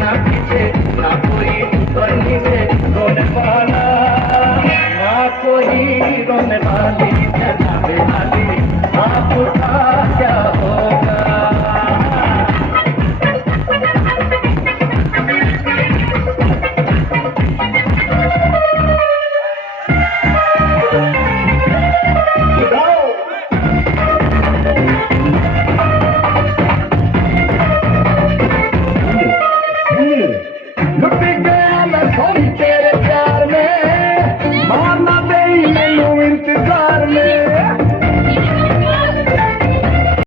ना पीछे ना कोई ऊपर नीचे रोने वाला, ना कोई रोने वाली।